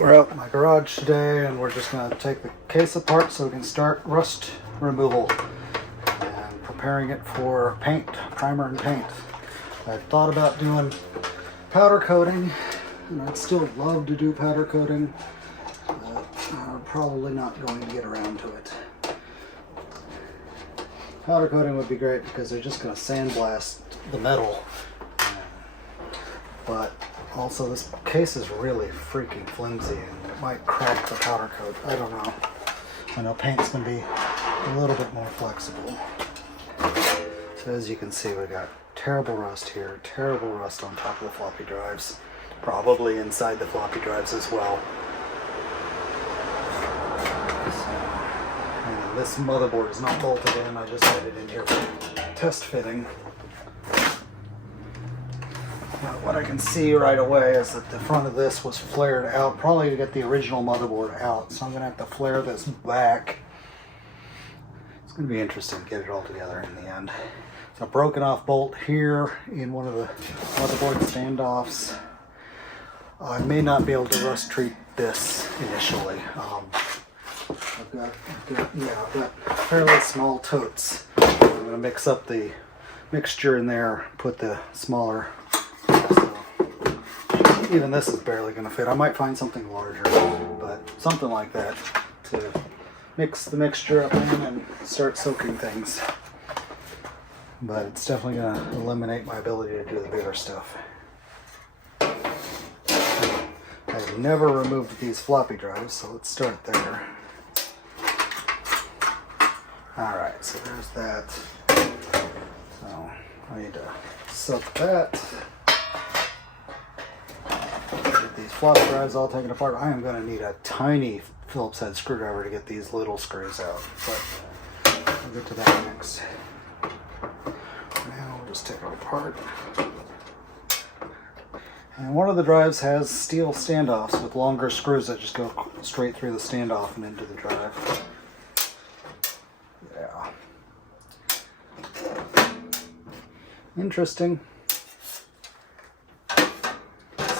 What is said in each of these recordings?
We're out in my garage today and we're just going to take the case apart so we can start rust removal and preparing it for paint, primer and paint. I thought about doing powder coating, and I'd still love to do powder coating, but I'm probably not going to get around to it. Powder coating would be great because they're just going to sandblast the metal, but also this case is really freaking flimsy and it might crack the powder coat. I don't know. I know paint's going to be a little bit more flexible. So as you can see, we got terrible rust here, terrible rust on top of the floppy drives, probably inside the floppy drives as well. So, and this motherboard is not bolted in, I just had it in here for test fitting. Now, what I can see right away is that the front of this was flared out, probably to get the original motherboard out, so I'm going to have to flare this back. It's going to be interesting to get it all together in the end. It's a broken off bolt here in one of the motherboard standoffs. I may not be able to rust treat this initially. I've got fairly small totes. I'm going to mix up the mixture in there, put the smaller. So even this is barely going to fit. I might find something larger, but something like that to mix the mixture up in and start soaking things. But it's definitely going to eliminate my ability to do the bigger stuff. I've never removed these floppy drives, so let's start there. Alright, so there's that. So I need to soak that. Get these floppy drives all taken apart. I am going to need a tiny Phillips head screwdriver to get these little screws out, but I'll get to that next. Now we'll just take it apart. And one of the drives has steel standoffs with longer screws that just go straight through the standoff and into the drive. Yeah. Interesting.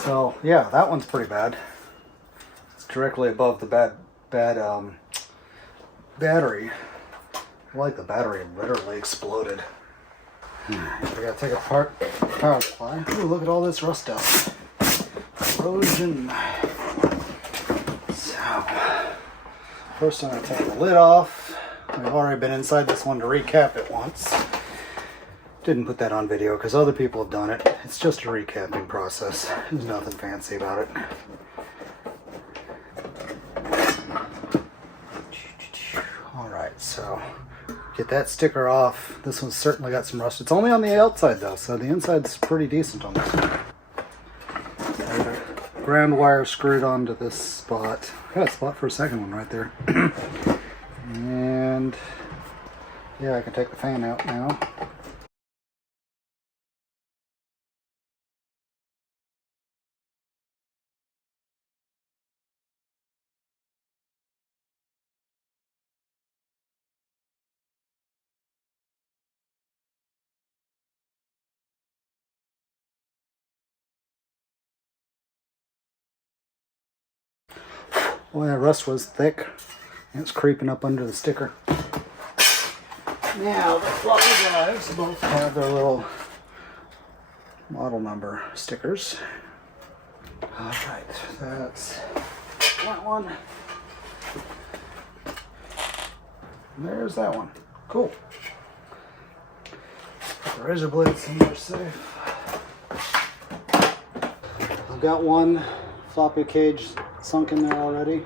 So yeah, that one's pretty bad. It's directly above the bad battery. Like the battery literally exploded. We gotta take apart the power supply. Ooh, look at all this rust dust. Corrosion. So, first I'm gonna take the lid off. I've already been inside this one to recap it once. Didn't put that on video because other people have done it. It's just a recapping process. There's nothing fancy about it. Alright, so get that sticker off. This one's certainly got some rust. It's only on the outside though, so the inside's pretty decent on this one. Ground wire screwed onto this spot. Got a spot for a second one right there. And yeah, I can take the fan out now. Boy, that rust was thick. It's creeping up under the sticker. Now, the floppy drives both have their little model number stickers. Alright, that's that one. And there's that one. Cool. Put the razor blades somewhere safe. I've got one floppy cage sunk in there already.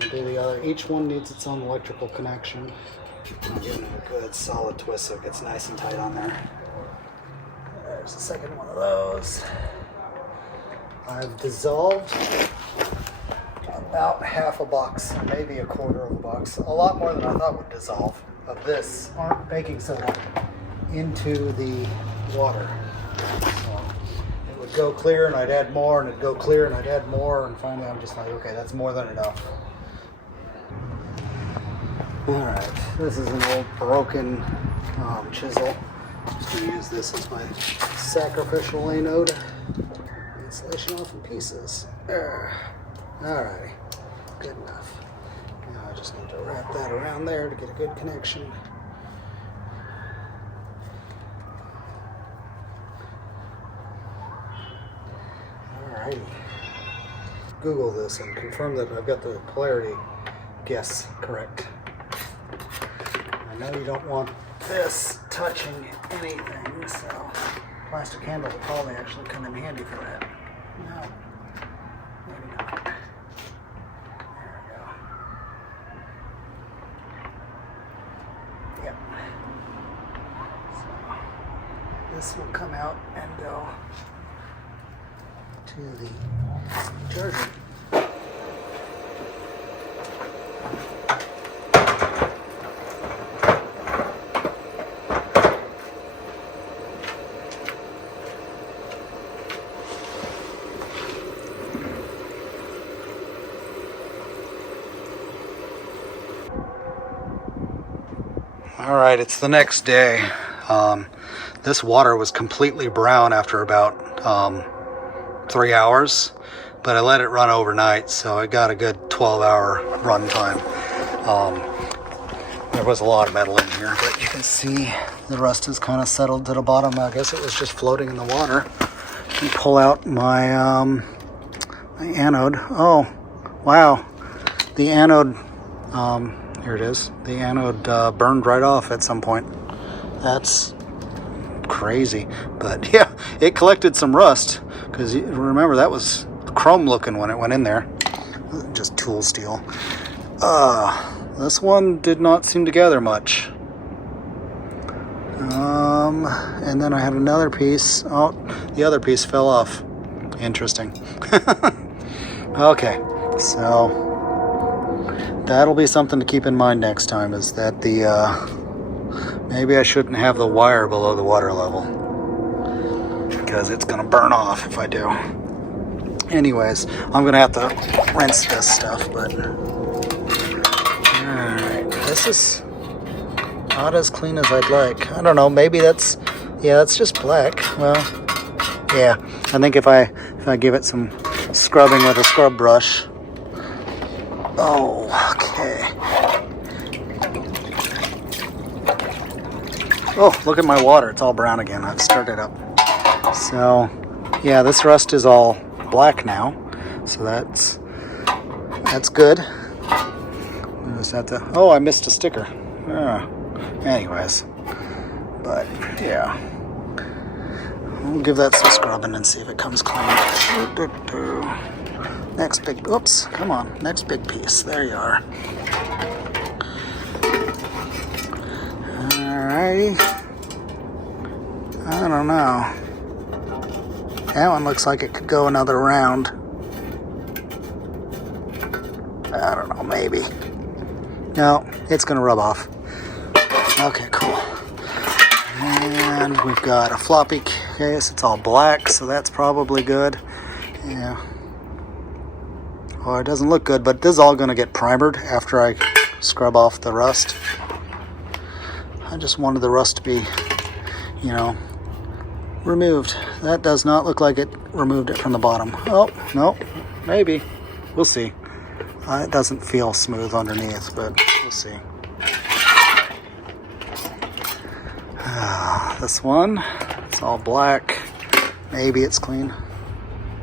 And do the other. Each one needs its own electrical connection. I'm giving it a good solid twist so it gets nice and tight on there. There's the second one of those. I've dissolved about half a box, maybe a quarter of a box, a lot more than I thought would dissolve, of this baking soda into the water. So it would go clear and I'd add more, and it'd go clear and I'd add more, and finally I'm just like, okay, that's more than enough. Alright, this is an old broken chisel. Just going to use this as my sacrificial anode. Insulation off in pieces. Alrighty, good enough. Now I just need to wrap that around there to get a good connection. Alrighty. Google this and confirm that I've got the polarity guess correct. I know you don't want this touching anything, so plastic handle will probably actually come in handy for that. No, maybe not. There we go. Yep. So this will come out and go to the charger. All right, it's the next day. This water was completely brown after about 3 hours, but I let it run overnight, so I got a good 12-hour run time. There was a lot of metal in here, but you can see the rust has kind of settled to the bottom. I guess it was just floating in the water. And pull out my my anode. Oh, wow! The anode. Here it is. The anode burned right off at some point. That's crazy. But yeah, it collected some rust, because remember that was chrome looking when it went in there. Just tool steel. This one did not seem to gather much. And then I had another piece. Oh, the other piece fell off. Interesting. Okay, so that'll be something to keep in mind next time, is that the maybe I shouldn't have the wire below the water level, because it's gonna burn off if I do. Anyways, I'm gonna have to rinse this stuff, but alright, this is not as clean as I'd like. I don't know, maybe that's, yeah, that's just black. Well, yeah, I think if I give it some scrubbing with a scrub brush. Oh, okay. Oh, look at my water. It's all brown again. I've stirred it up. So, yeah, this rust is all black now. So that's good. I just have to, oh, I missed a sticker. Anyways, but yeah. We'll give that some scrubbing and see if it comes clean. Next big, oops, come on, next big piece. There you are. Alrighty. I don't know. That one looks like it could go another round. I don't know, maybe. No, it's gonna rub off. Okay, cool. And we've got a floppy case. It's all black, so that's probably good. Yeah. Well, it doesn't look good, but this is all going to get primered after I scrub off the rust. I just wanted the rust to be, you know, removed. That does not look like it removed it from the bottom. Oh, no, maybe. We'll see. It doesn't feel smooth underneath, but we'll see. This one, it's all black. Maybe it's clean.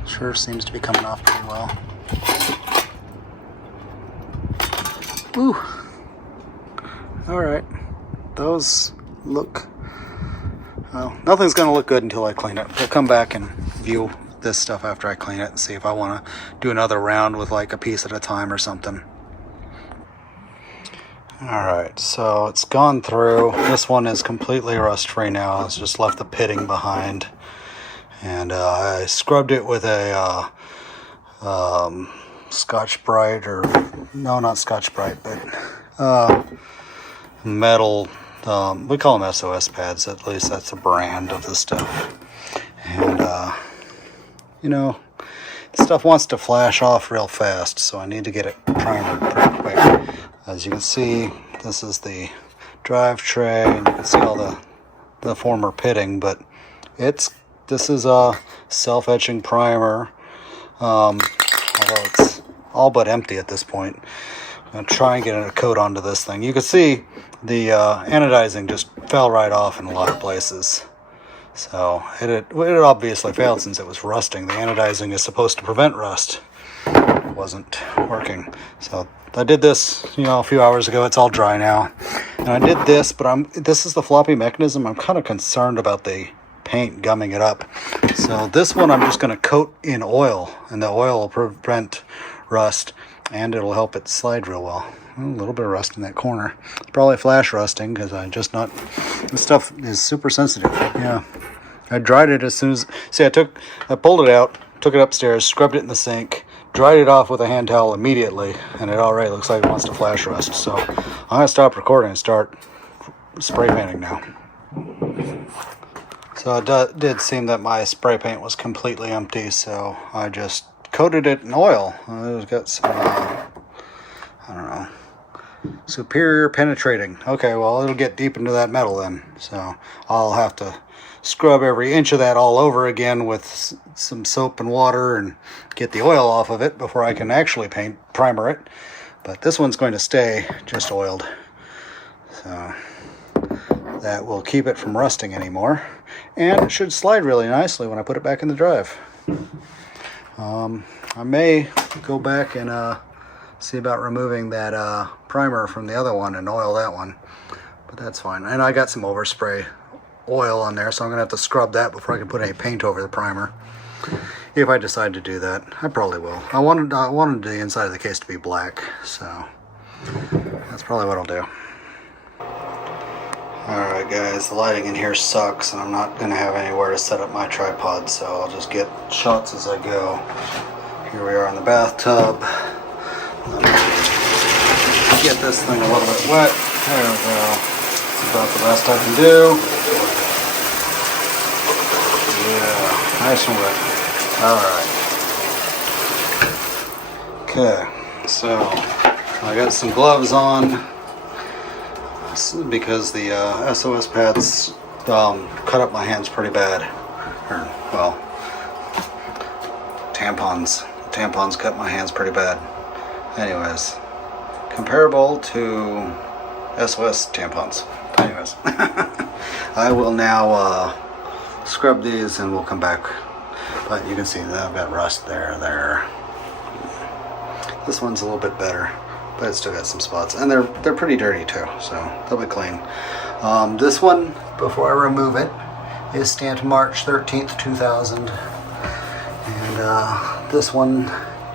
Sure seems to be coming off pretty well. Ooh. Alright. Those look... Well, nothing's going to look good until I clean it. We'll come back and view this stuff after I clean it and see if I want to do another round with like a piece at a time or something. Alright, so it's gone through. This one is completely rust-free now. It's just left the pitting behind. And I scrubbed it with a Scotch-Brite, or no, not Scotch-Brite, but metal, we call them SOS pads, at least that's a brand of the stuff. And you know, the stuff wants to flash off real fast, so I need to get it primed pretty quick. As you can see, this is the drive tray, and you can see all the former pitting, but this is a self-etching primer. although it's all but empty at this point. I'm going to try and get a coat onto this thing. You can see the anodizing just fell right off in a lot of places. So it obviously failed since it was rusting. The anodizing is supposed to prevent rust. It wasn't working. So I did this, a few hours ago. It's all dry now. And I did this, but this is the floppy mechanism. I'm kind of concerned about the paint gumming it up. So this one I'm just going to coat in oil, and the oil will prevent rust, and it'll help it slide real well. A little bit of rust in that corner. It's probably flash rusting because this stuff is super sensitive. Yeah. I dried it as soon as, I pulled it out, took it upstairs, scrubbed it in the sink, dried it off with a hand towel immediately, and it already looks like it wants to flash rust. So I'm going to stop recording and start spray painting now. So it did seem that my spray paint was completely empty, so I just coated it in oil. It's got some, I don't know, superior penetrating. Okay, well, it'll get deep into that metal then. So I'll have to scrub every inch of that all over again with some soap and water and get the oil off of it before I can actually primer it. But this one's going to stay just oiled. So that will keep it from rusting anymore. And it should slide really nicely when I put it back in the drive. I may go back and see about removing that primer from the other one and oil that one, but that's fine. And I got some overspray oil on there, so I'm gonna have to scrub that before I can put any paint over the primer. If I decide to do that, I probably will. I wanted the inside of the case to be black, so that's probably what I'll do. Alright guys, the lighting in here sucks, and I'm not gonna have anywhere to set up my tripod, so I'll just get shots as I go. Here we are in the bathtub. Let me get this thing a little bit wet. There we go. It's about the best I can do. Yeah, nice and wet. Alright. Okay, so I got some gloves on because the SOS pads cut up my hands pretty bad. Well, tampons. The tampons cut my hands pretty bad. Anyways, comparable to SOS tampons. Anyways, I will now scrub these and we'll come back. But you can see that I've got rust there. This one's a little bit better, but it's still got some spots, and they're pretty dirty too, so they'll be clean. This one, before I remove it, is stamped March 13th, 2000, and this one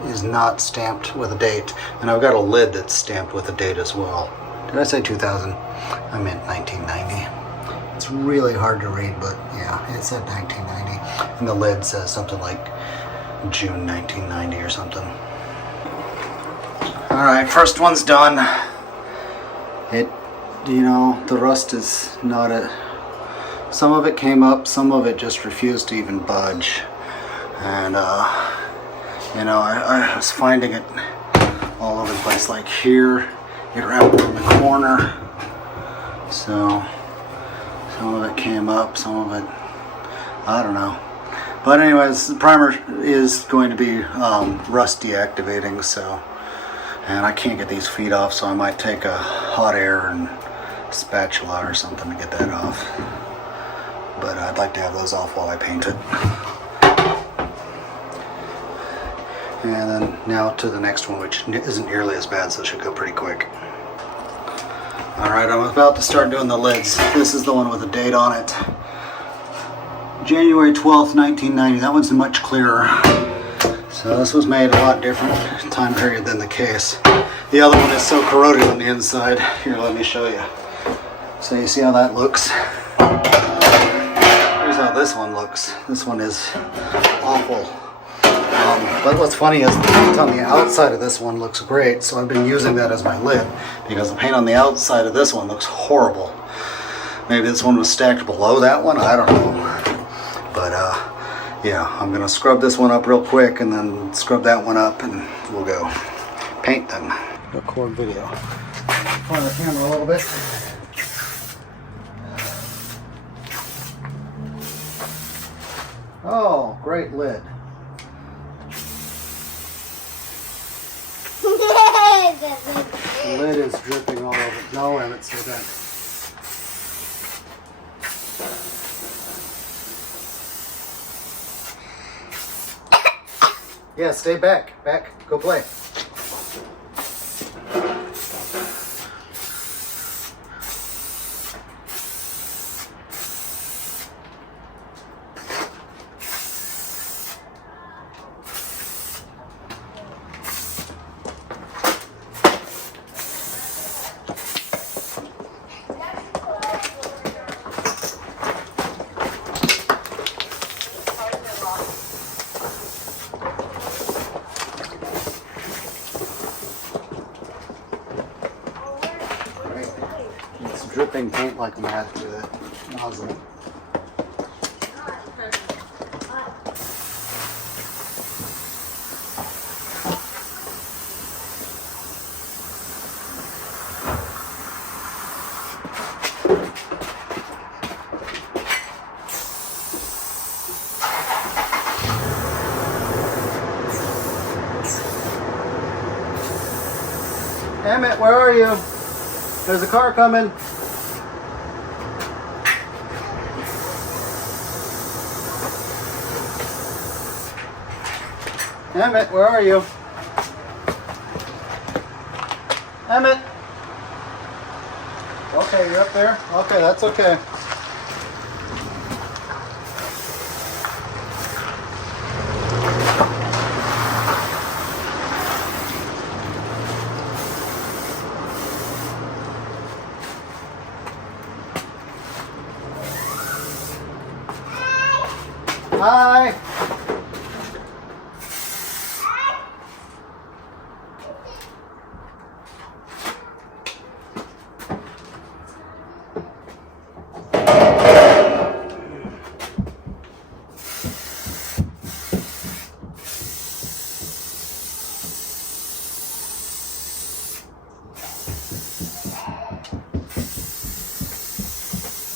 is not stamped with a date, and I've got a lid that's stamped with a date as well. Did I say 2000? I meant 1990. It's really hard to read, but yeah, it said 1990, and the lid says something like June 1990 or something. Alright, first one's done. The rust is not some of it came up, some of it just refused to even budge. And, I was finding it all over the place, like here, it wrapped in the corner. So, some of it came up, some of it, I don't know. But anyways, the primer is going to be rust deactivating, so. And I can't get these feet off, so I might take a hot air and spatula or something to get that off. But I'd like to have those off while I paint it. And then now to the next one, which isn't nearly as bad, so it should go pretty quick. Alright, I'm about to start doing the lids. This is the one with a date on it. January 12th, 1990. That one's much clearer. So this was made a lot different time period than the case. The other one is so corroded on the inside. Here, let me show you. So you see how that looks? Here's how this one looks. This one is awful. But what's funny is the paint on the outside of this one looks great, so I've been using that as my lid, because the paint on the outside of this one looks horrible. Maybe this one was stacked below that one, I don't know. But yeah, I'm going to scrub this one up real quick and then scrub that one up and we'll go paint them. Record video. Find the camera a little bit. Oh, great lid. The lid is dripping all over. No, Emmett, stay back. Yeah, stay back. Back. Go play. It's dripping paint like mad through the nozzle. Emmett, where are you? There's a car coming. Emmett, where are you? Emmett! Okay, you're up there? Okay, that's okay. Hi!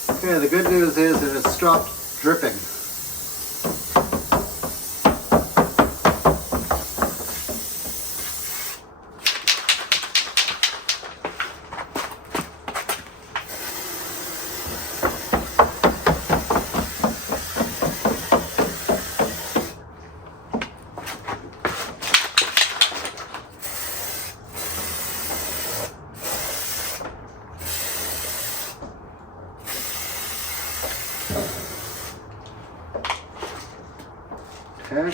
Okay, the good news is it has stopped dripping. Okay.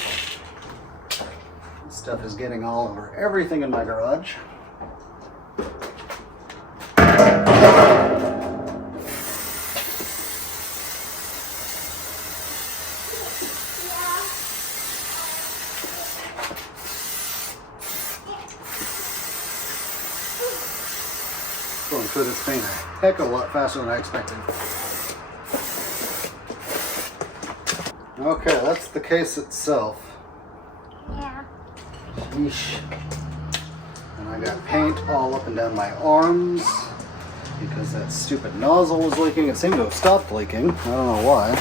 This stuff is getting all over everything in my garage. Going through this paint a heck of a lot faster than I expected. Okay, that's the case itself. Yeah. Yeesh. And I got paint all up and down my arms because that stupid nozzle was leaking. It seemed to have stopped leaking. I don't know why.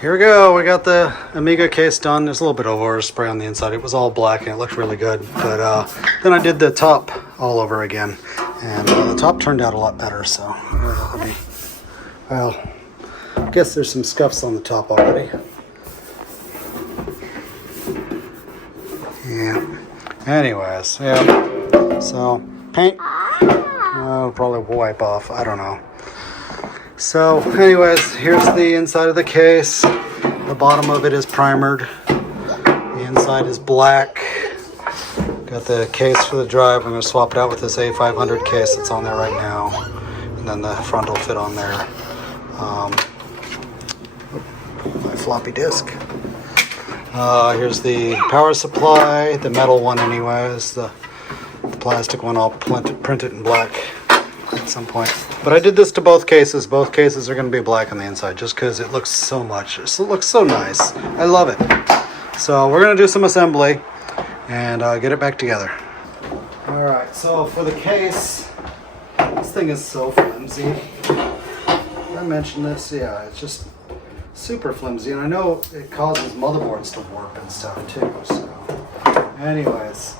Here we go. We got the Amiga case done. There's a little bit of overspray on the inside. It was all black and it looked really good. But then I did the top all over again. And the top turned out a lot better. So, well, I guess there's some scuffs on the top already. Yeah. Anyways, yeah. So, paint. I'll probably wipe off. I don't know. So, anyways, here's the inside of the case. The bottom of it is primered. The inside is black. Got the case for the drive. I'm going to swap it out with this A500 case that's on there right now. And then the front will fit on there. My floppy disk. Here's the power supply, the metal one anyways. The plastic one I'll print it in black at some point. But I did this to both cases. Both cases are going to be black on the inside just because it looks so much. It looks so nice. I love it. So we're going to do some assembly and get it back together. Alright, so for the case, this thing is so flimsy. I mentioned this, yeah, it's just super flimsy, and I know it causes motherboards to warp and stuff too, so Anyways,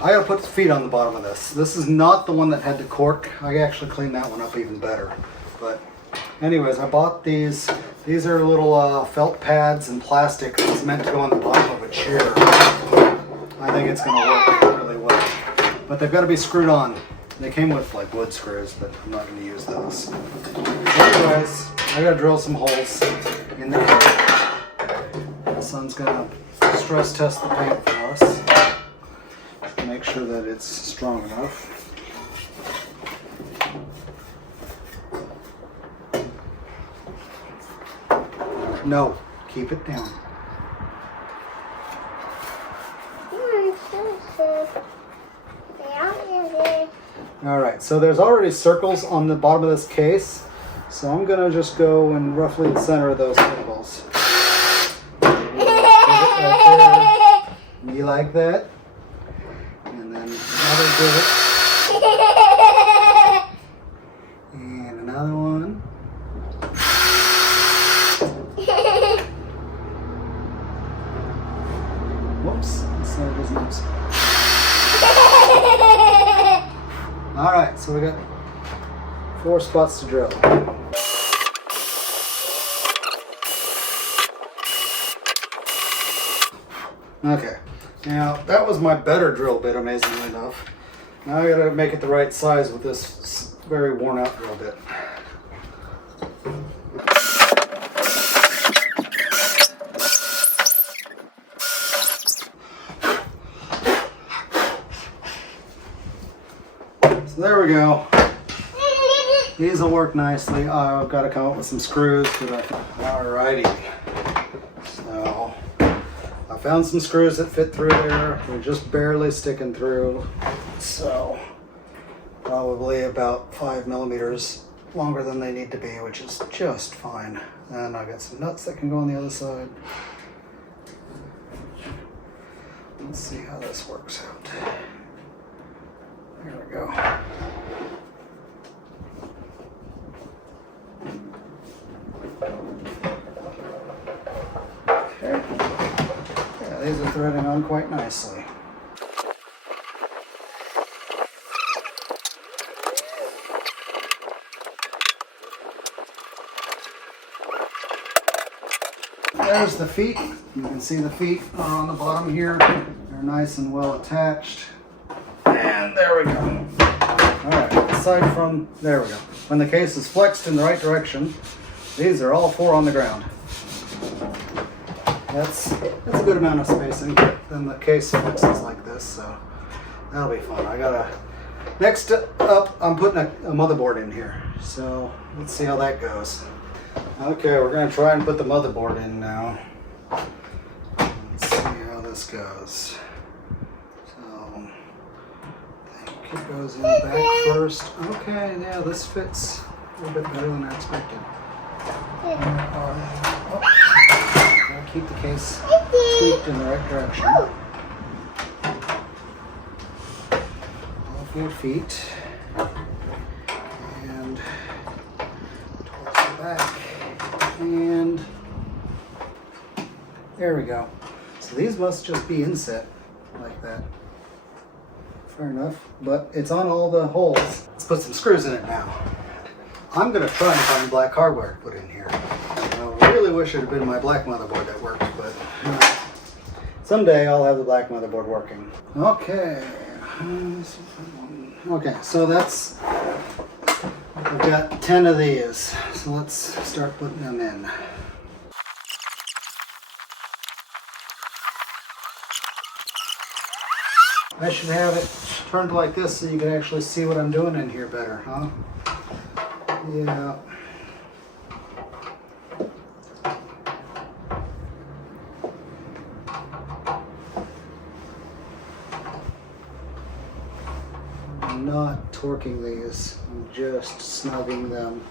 I gotta put the feet on the bottom of this. This is not the one that had the cork. I actually cleaned that one up even better. But anyways, I bought these. These are little felt pads and plastic that's meant to go on the bottom of a chair. I think it's gonna work really well. But they've got to be screwed on. They came with like wood screws, but I'm not gonna use those. Anyways, I gotta drill some holes in the paint. My son's gonna stress test the paint for us. Make sure that it's strong enough. No, keep it down. Alright, so there's already circles on the bottom of this case, so I'm going to just go in roughly the center of those circles. Right there. You like that? And then another divot. And another one. Whoops, that's not his nose. Alright, so we got 4 spots to drill. Okay, now that was my better drill bit, amazingly enough. Now I gotta make it the right size with this very worn out drill bit. So there we go. These will work nicely. I've got to come up with some screws. Alrighty. So I found some screws that fit through there. They're just barely sticking through. So probably about 5 millimeters longer than they need to be, which is just fine. And I got some nuts that can go on the other side. Let's see how this works out. There we go. Okay. Yeah, these are threading on quite nicely. There's the feet. You can see the feet are on the bottom here. They're nice and well attached. And there we go. Alright, aside from, there we go. When the case is flexed in the right direction, these are all 4 on the ground. That's a good amount of spacing. Then the case flexes like this, so that'll be fun. Next up, I'm putting a motherboard in here. So let's see how that goes. Okay, we're going to try and put the motherboard in now. Let's see how this goes. So I think it goes in back first. Okay, yeah, this fits a little bit better than I expected. Gotta keep the case tweaked in the right direction. All 4 feet. And towards the back. And there we go. So these must just be inset like that. Fair enough, but it's on all the holes. Let's put some screws in it now. I'm gonna try and find black hardware to put in here. I really wish it had been my black motherboard that worked, but someday I'll have the black motherboard working. Okay. Okay, so that's, I've got 10 of these, so let's start putting them in. I should have it turned like this so you can actually see what I'm doing in here better, huh? Yeah. I'm not torquing these, I'm just snugging them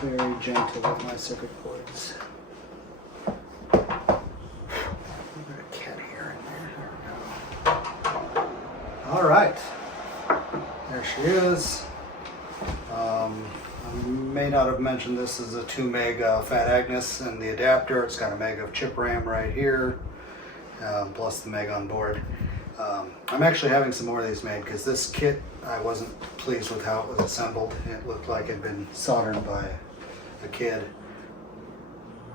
very gentle with my circuit boards. I've got a cat hair in there. There we go. All right, there she is. I may not have mentioned this is a 2 meg Fat Agnes and the adapter. It's got a meg of chip RAM right here. plus the Meg on board. I'm actually having some more of these made because this kit, I wasn't pleased with how it was assembled. It looked like it had been soldered by a kid,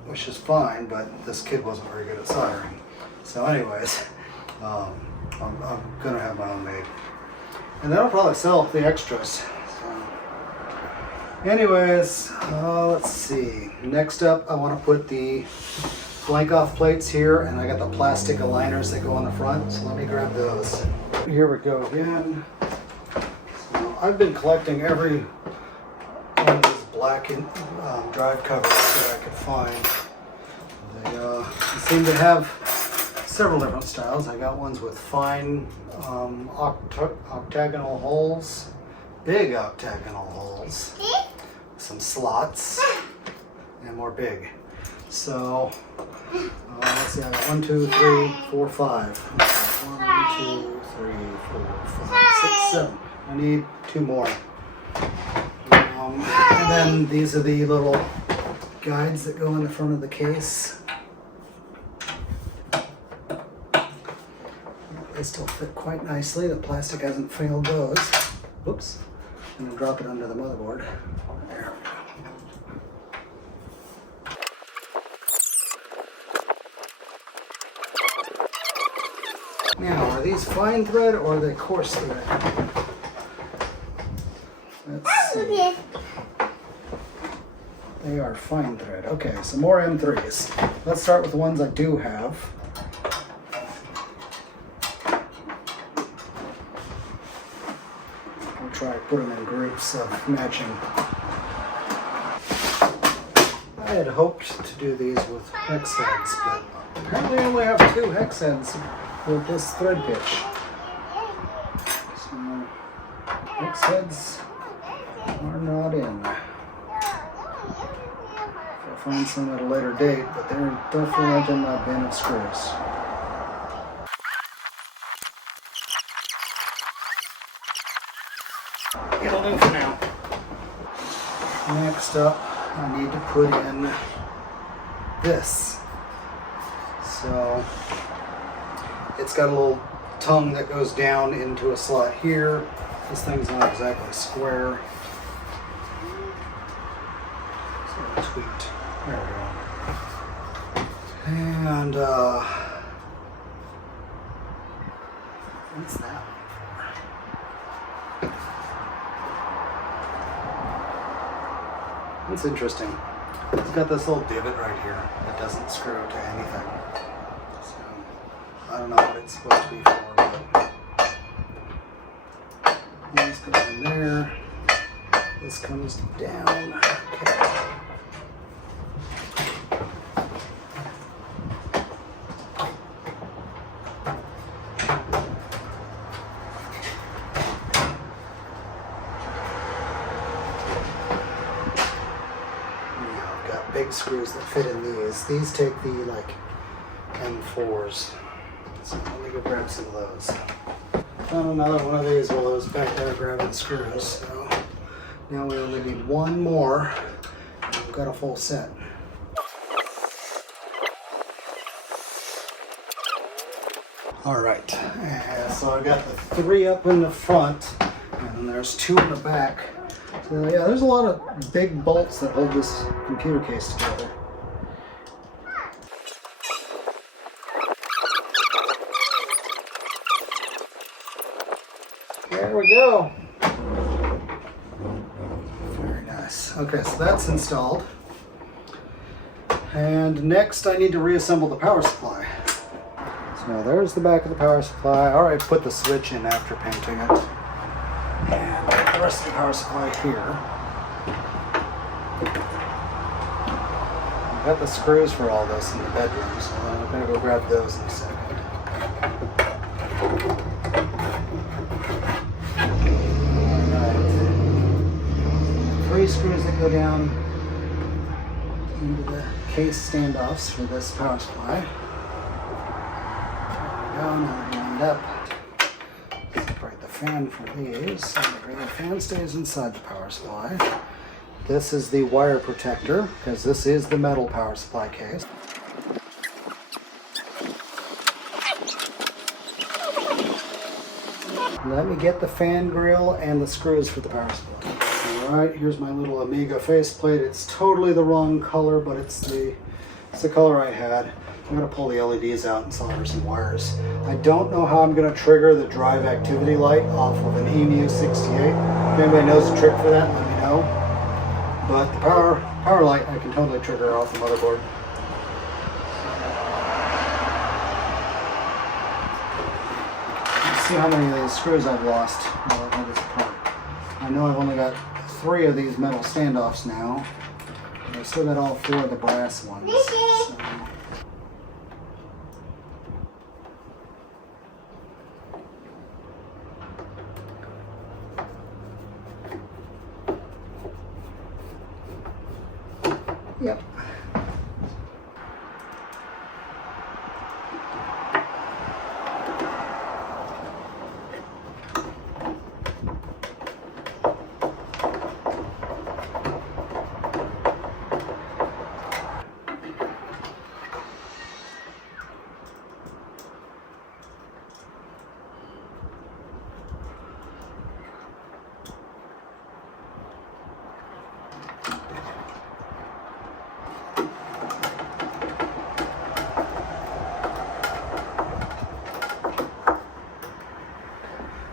which is fine, but this kid wasn't very good at soldering. So anyways, I'm gonna have my own made. And then I'll probably sell the extras. So anyways, let's see. Next up, I want to put the blank off plates here, and I got the plastic aligners that go on the front, so let me grab those. Here we go again. So I've been collecting every one of these black drive covers that I could find. They seem to have several different styles. I got ones with fine octagonal holes, big octagonal holes, some slots, and more big. So let's see, I got 1, 2, 3, 4, 5. 1, 2, 3, 4, 5, 6, 7. I need 2 more. And then these are the little guides that go in the front of the case. They still fit quite nicely. The plastic hasn't failed those. Whoops. I'm going to drop it under the motherboard. There we go. Now, are these fine thread or are they coarse thread? Let's see. They are fine thread. Okay, some more M3s. Let's start with the ones I do have. I'll try to put them in groups of matching. I had hoped to do these with hex heads, but apparently I only have 2 hex heads with this thread pitch. So, hex heads are not in. I'll find some at a later date, but they're definitely in my bin of screws. It'll do for now. Next up, I need to put in this. So, it's got a little tongue that goes down into a slot here. This thing's not exactly square. So tweaked. There we go. And what's that one for? It's interesting. It's got this little divot right here that doesn't screw to anything. I don't know what it's supposed to be for, but this goes in there. This comes down. Okay. I've got big screws that fit in these. These take the M4s. So let me go grab some of those. Found another one of these while I was back there grabbing screws. So now we only need 1 more. And we've got a full set. All right. So I got the 3 up in the front, and there's 2 in the back. So yeah, there's a lot of big bolts that hold this computer case together. There we go. Very nice. Okay, so that's installed. And next I need to reassemble the power supply. So now there's the back of the power supply. I already put the switch in after painting it. And the rest of the power supply here. I've got the screws for all this in the bedroom, so I'm going to go grab those in a second. Three screws that go down into the case standoffs for this power supply. There we go, now they're lined up. Separate the fan from these. The fan stays inside the power supply. This is the wire protector, because this is the metal power supply case. Let me get the fan grill and the screws for the power supply. Alright, here's my little Amiga faceplate. It's totally the wrong color, but it's the color I had. I'm going to pull the LEDs out and solder some wires. I don't know how I'm going to trigger the drive activity light off of an EMU68. If anybody knows the trick for that, let me know. But the power light I can totally trigger off the motherboard. Let's see how many of these screws I've lost while I've had this apart. I know I've only got 3 of these metal standoffs now. But I've still got all 4 of the brass ones. So. Yep.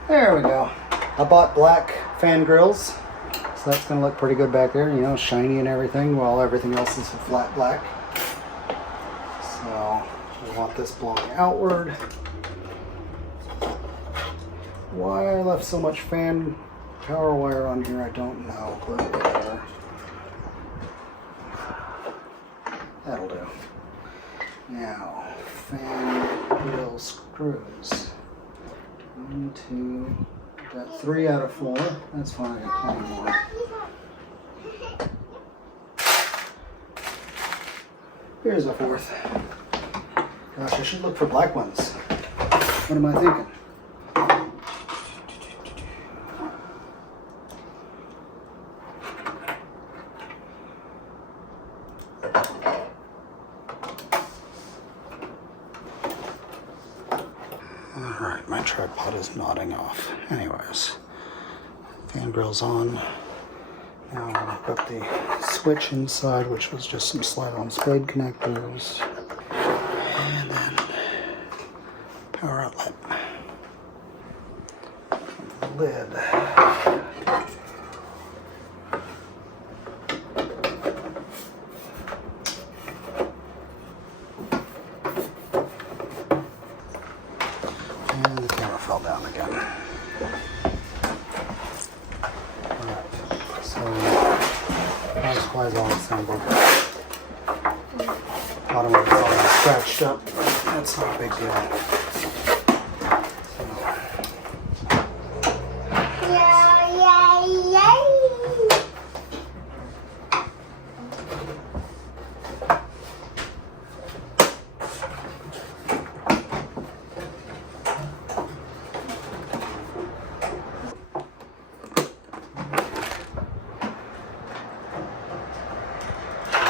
There we go. I bought black fan grills, so that's going to look pretty good back there, you know, shiny and everything, while everything else is flat black. So we want this blowing outward. Why I left so much fan power wire on here, I don't know, but whatever. That'll do. Now, fan grill screws. 1, 2, got 3 out of 4. That's fine, I got plenty more. Here's a 4th. Gosh, I should look for black ones. What am I thinking? Alright, my tripod is nodding off. Anyways, fan grill's on. Now I've got the switch inside, which was just some slide-on spade connectors. And then power outlet. Lid. And the camera fell down again. Alright, so power supply's all assembled. Bottom of it's all scratched up. That's not a big deal.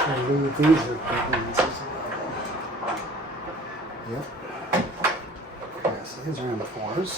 I believe these are big ones as well. Yep. Okay, so these are in the 4s.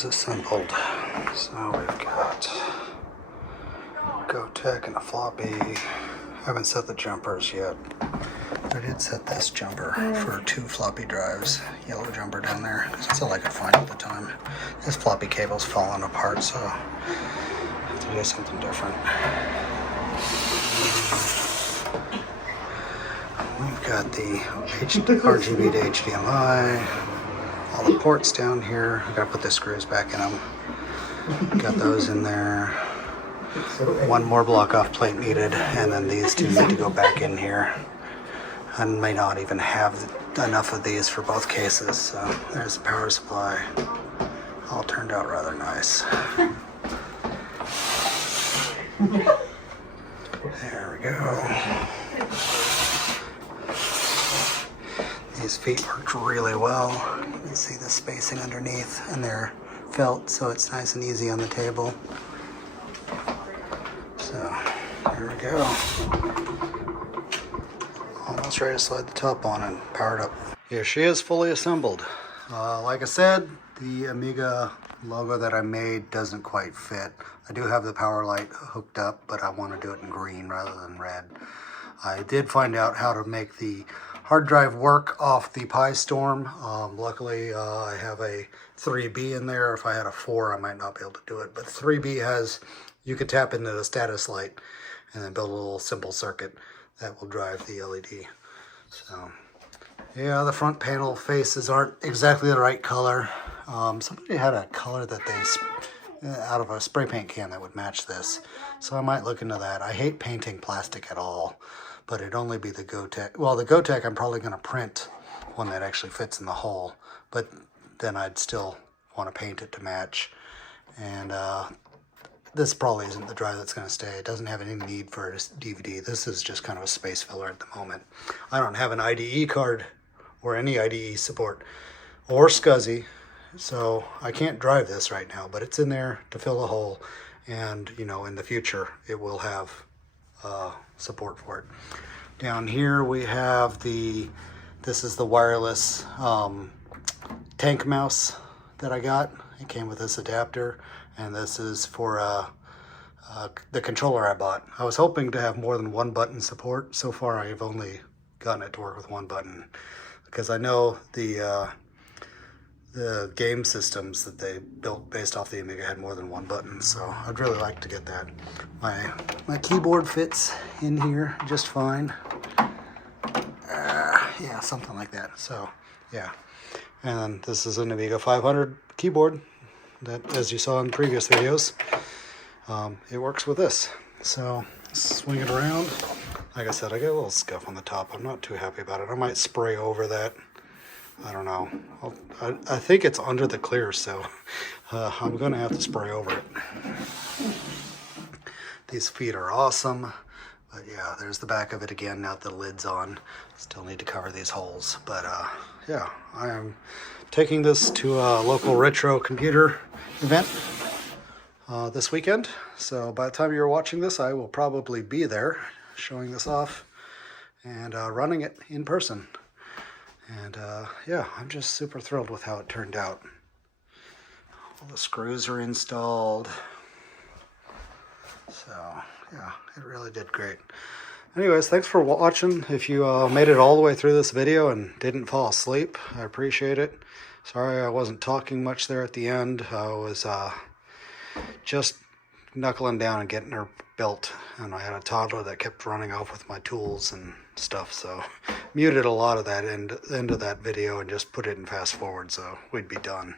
is assembled. So we've got GoTech and a floppy. Haven't set the jumpers yet. I did set this jumper for 2 floppy drives. Yellow jumper down there, because that's all I could find at the time. This floppy cable's falling apart, so I have to do something different. We've got the RGB to HDMI, all the ports down here. I gotta put the screws back in them. Got those in there. 1 more block off plate needed, and then these 2 need to go back in here. I may not even have enough of these for both cases, so there's the power supply. All turned out rather nice. There we go. These feet worked really well. You can see the spacing underneath, and they're felt, so it's nice and easy on the table. So, here we go. Almost ready to slide the top on and power it up. Here she is, fully assembled. Like I said, the Amiga logo that I made doesn't quite fit. I do have the power light hooked up, but I want to do it in green rather than red. I did find out how to make the hard drive work off the Pi Storm. Luckily, I have a 3B in there. If I had a 4, I might not be able to do it. But 3B has, you could tap into the status light and then build a little simple circuit that will drive the LED. So, yeah, the front panel faces aren't exactly the right color. Somebody had a color that they, out of a spray paint can that would match this. So I might look into that. I hate painting plastic at all, but it'd only be the GoTech. Well, the GoTech, I'm probably going to print one that actually fits in the hole, but then I'd still want to paint it to match. And this probably isn't the drive that's going to stay. It doesn't have any need for a DVD. This is just kind of a space filler at the moment. I don't have an IDE card or any IDE support or SCSI, so I can't drive this right now, but it's in there to fill a hole, and you know, in the future it will have support for it. Down here we have this is the wireless tank mouse that I got. It came with this adapter, and this is for the controller I bought. I was hoping to have more than 1 button support. So far I've only gotten it to work with 1 button, because I know the game systems that they built based off the Amiga had more than 1 button, so I'd really like to get that. My keyboard fits in here just fine. Yeah, something like that. So yeah, and then this is an Amiga 500 keyboard that, as you saw in previous videos, it works with this. So swing it around. Like I said, I get a little scuff on the top. I'm not too happy about it. I might spray over that. I don't know. I think it's under the clear, so I'm going to have to spray over it. These feet are awesome. But yeah, there's the back of it again, now the lid's on. Still need to cover these holes. But yeah, I am taking this to a local retro computer event this weekend. So by the time you're watching this, I will probably be there showing this off and running it in person. And yeah, I'm just super thrilled with how it turned out. All the screws are installed. So yeah, it really did great. Anyways, thanks for watching. If you made it all the way through this video and didn't fall asleep, I appreciate it. Sorry I wasn't talking much there at the end. I was just knuckling down and getting her built, and I had a toddler that kept running off with my tools and stuff, so muted a lot of that end of that video and just put it in fast forward so we'd be done.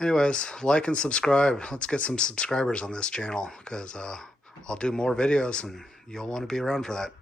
Anyways, like and subscribe. Let's get some subscribers on this channel, because I'll do more videos and you'll want to be around for that.